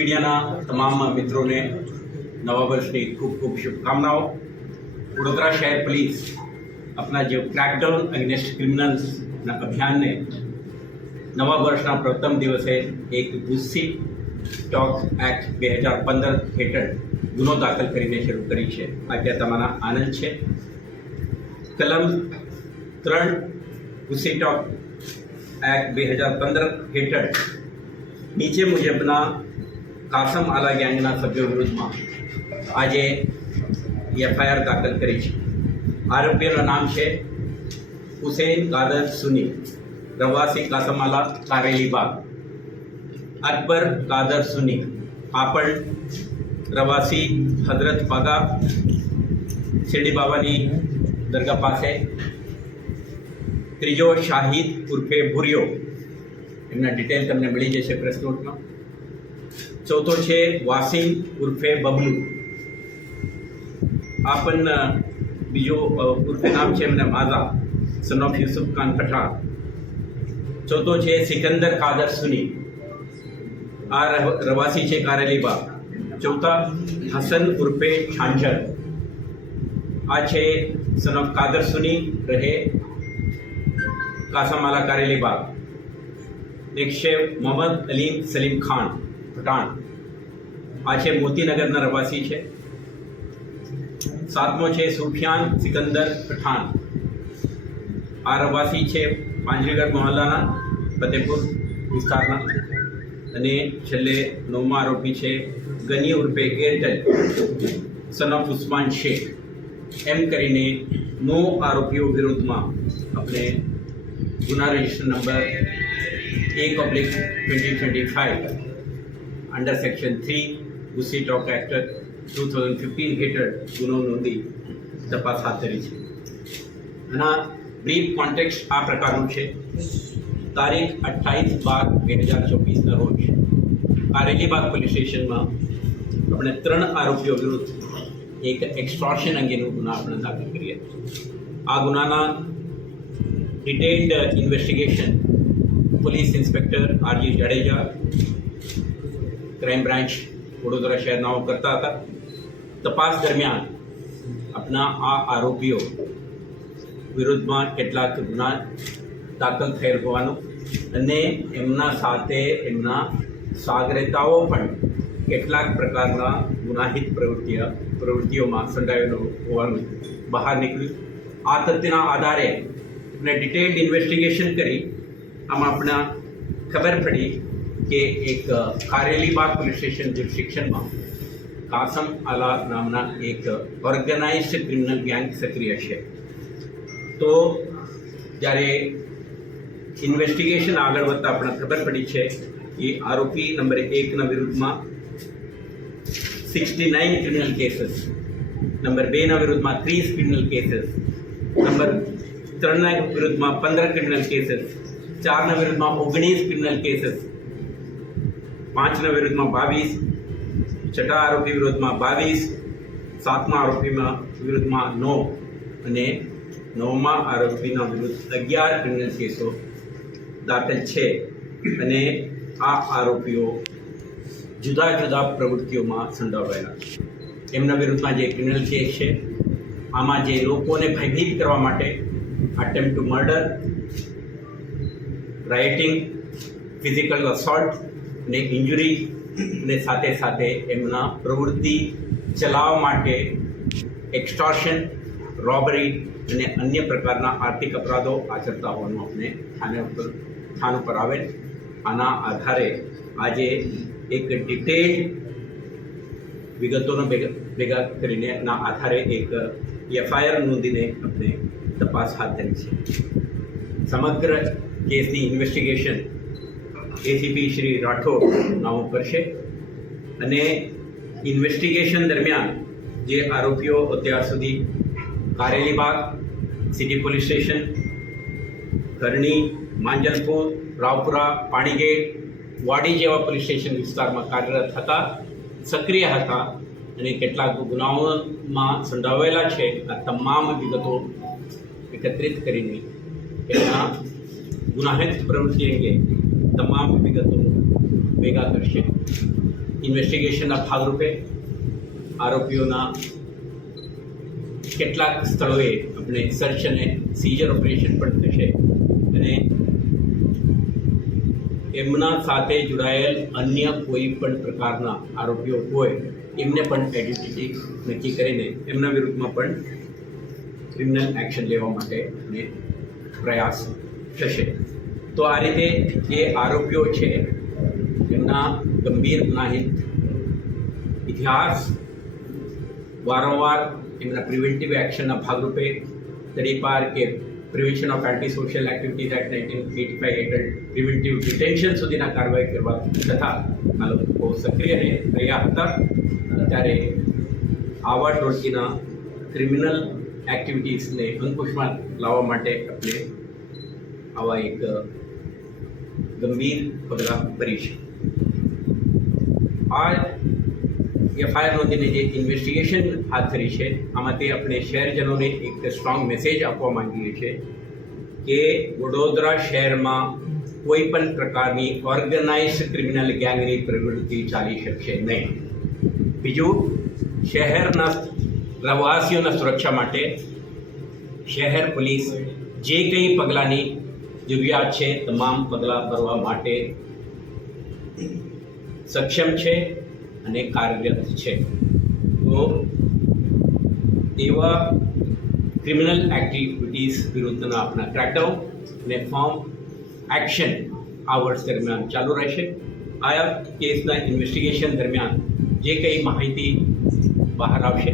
મીડિયાના તમામ મિત્રોને નવા વર્ષની ખૂબ ખૂબ શુભકામનાઓ। વડોદરા શહેર પોલીસ આપણા જે ક્રેકડાઉન અગેન્સ્ટ ક્રિમિનલ્સના અભિયાનને નવા વર્ષના પ્રથમ દિવસે એક ગુસ્સી ટોક એક્ટ 2015 હેઠળ ગુનો દાખલ કરીને શરૂ કરી છે। આજે તમારા આનંદ છે। કલમ 3 ગુસ્સી ટોક એક્ટ 2015 હેઠળ નીચે મુજબના કાસમ આલા ગેંગના સભ્યો વિરુદ્ધમાં આજે એફઆઈઆર દાખલ કરી છે। આરોપીઓનું નામ છે હુસૈન કાદર સુની, પ્રવાસી કાસમ આલા કારેલી બાગ, અકબર કાદર સુની, પાપડ પ્રવાસી હજરત પાગા શિરડી બાબાની દરગાહ પાસે, ત્રીજો શાહિદ ઉર્ફે ભુરિયો, એમના ડિટેલ તમને મળી જશે પ્રેસ નોટમાં। ચોથો છે વાસીમ ઉર્ફે બબલુ, આ પણ બીજો ઉર્ફે નામ છે એમને માઝા સન ઓફ યુસુફ ખાન પઠાણ। ચોથો છે સિકંદર કાદર સુની, આ રવાસી છે કારેલી બાગ। ચોથા હસન ઉર્ફે છાંઝર, આ છે સન ઓફ કાદર સુની, રહે કાસમાલા કારેલી બાગ। એક છે મોહમ્મદ અલીમ સલીમ ખાન પઠાણ, આ છે મોતીનગરના રવાસી છે। સાતમો છે સુફિયાન સિકંદર પઠાણ, આ રવાસી છે પાંજરેગઢ મોહલ્લાના ફતેપુર વિસ્તારના। અને છેલ્લે નવમા આરોપી છે ગની ઉર્ફે એરટેલ સન ઓફ ઉસ્માન શેખ। એમ કરીને 9 આરોપીઓ વિરુદ્ધમાં આપણે ગુના રજિસ્ટર નંબર 1/2025 અંડર સેક્શન 3 ગુસ્સી ટોક એક્ટ 2015 હેઠળ ગુનો નોંધી તપાસ હાથ ધરી છે। આના બ્રીફ કોન્ટેક્સ્ટ આ પ્રકારનું છે। તારીખ 28/12/2024ના રોજ કારેલીબાગ પોલીસ સ્ટેશનમાં આપણે 3 આરોપીઓ વિરુદ્ધ એક એક્સટોર્શન અંગેનો ગુનો આપણે દાખલ કરીએ। આ ગુનાના detailed investigation police inspector R G Jadeja crime branch Vadodara શહેરનાઓ કરતા હતા। તપાસ દરમિયાન આપણા આ આરોપીઓ વિરુદ્ધમાં કેટલાક ગુના દાખલ થયેલ હોવાનું અને એમના સાથે એમના સાગરેતાઓ પણ કેટલાક પ્રકારના ગુનાહિત પ્રવૃત્તિઓમાં સંડાયેલો હોવાનું બહાર નીકળ્યું। આ તથ્યના આધારે આપણે ડિટેલ્ડ ઇન્વેસ્ટિગેશન કરી આમાં આપણા ખબર પડી કે એક કારેલીબાગ પોલીસ સ્ટેશન જ્યુરિસ્ડિક્શનમાં કાસમ આલા નામના એક ઓર્ગેનાઇઝડ ક્રિમિનલ ગેંગ સક્રિય છે। તો જ્યારે ઇન્વેસ્ટિગેશન આગળ વધતા આપણને ખબર પડી છે કે આરોપી નંબર 1ના વિરુદ્ધમાં 69 ક્રિમિનલ કેસીસ, નંબર 2ના વિરુદ્ધમાં 30 ક્રિમિનલ કેસીસ, નંબર 3ના વિરુદ્ધમાં 15 ક્રિમિનલ કેસીસ, 4ના વિરુદ્ધમાં 19 ક્રિમિનલ કેસીસ, 5ના વિરુદ્ધમાં 22, છઠ્ઠા આરોપી વિરુદ્ધમાં 22, સાતમા આરોપીમાં વિરુદ્ધમાં 9 અને નવમા આરોપીના વિરુદ્ધ 11 ક્રિમિનલ કેસો દાખલ છે। અને આ આરોપીઓ જુદા જુદા પ્રવૃત્તિઓમાં સંડોવાયેલા છે। એમના વિરુદ્ધમાં જે ક્રિમિનલ કેસ છે આમાં જે લોકોને ભયભીત કરવા માટે attempt two murder, writing, physical assault અને ઇન્જુરી, અને સાથે સાથે એમના પ્રવૃત્તિ ચલાવવા માટે એક્સટોર્શન, રોબરી અને અન્ય પ્રકારના આર્થિક અપરાધો આચરતા હોવાનું આપણે સ્થાન ઉપર આવેલ। આના આધારે આજે એક ડિટેલ્ડ વિગતોનો ભેગા કરીને એના આધારે એક એફઆઈઆર નોંધીને આપણે તપાસ હાથ ધરી છે। સમગ્ર કેસની ઇન્વેસ્ટિગેશન એસીપી શ્રી રાઠોડ નાઓ કરશે અને ઇન્વેસ્ટિગેશન દરમિયાન જે આરોપીઓ અત્યાર સુધી કારેલીબાગ સિટી પોલીસ સ્ટેશન, કરણી, માંજલપુર, રાવપુરા, પાણીગેટ, વાડી જેવા પોલીસ સ્ટેશન વિસ્તારમાં કાર્યરત હતા, સક્રિય હતા અને કેટલાક ગુનાઓમાં સંડોવાયેલા છે, આ તમામ વિગતો એકત્રિત કરીને એમના ગુનાહિત પ્રવૃત્તિ અંગે તમામ વિગતો ભેગા કરશે। ઇન્વેસ્ટિગેશનના ભાગરૂપે આરોપીઓના કેટલાક સ્થળોએ આપણે સર્ચ અને સીઝર ઓપરેશન પણ થશે અને એમના સાથે જોડાયેલ અન્ય કોઈ પણ પ્રકારના આરોપીઓ હોય એમને પણ આઈડેન્ટિટી નક્કી કરીને એમના વિરુદ્ધમાં પણ ક્રિમિનલ એક્શન લેવા માટે પ્રયાસ થશે. તો આ રીતે જે આરોપીઓ છે એમના ગંભીર ગુનાહિત ઇતિહાસ, વારંવાર એમના પ્રિવેન્ટિવ એક્શનના ભાગરૂપે તડીપાર કે prevention of anti social activities act 1985 હેઠળ પ્રિવેન્ટિવ ડિટેન્શન સુધીના કાર્યવાહી કરવા છતાં આ લોકો બહુ સક્રિય રહ્યા હતા. ત્યારે આવા ટોળકીના ક્રિમિનલ એક્ટિવિટીઝને અંકુશમાં લાવવા માટે આપણે આવા એક ગંભીર પગલાં ભરી છે. આ એફઆઈઆર નોંધીને જે ઇન્વેસ્ટિગેશન હાથ ધરી છે આમાંથી આપણે શહેરજનોને એક સ્ટ્રોંગ મેસેજ આપવા માંગીએ છીએ કે વડોદરા શહેરમાં કોઈ પણ પ્રકારની ઓર્ગેનાઇઝ ક્રિમિનલ ગેંગની પ્રવૃત્તિ ચાલી શકશે નહીં. બીજું, શહેરના રહેવાસીઓના સુરક્ષા માટે શહેર પોલીસ જે કંઈ પગલાંની જરૂરિયાત છે તમામ પગલાં ભરવા માટે સક્ષમ છે અને કાર્યરત છે. તો એવા ક્રિમિનલ એક્ટિવિટીઝ વિરુદ્ધના આપણા ક્રેકડાઉન અને ફોર્મ એક્શન આ વર્ષ દરમિયાન ચાલુ રહેશે. આ કેસના ઇન્વેસ્ટિગેશન દરમિયાન જે કંઈ માહિતી બહાર આવશે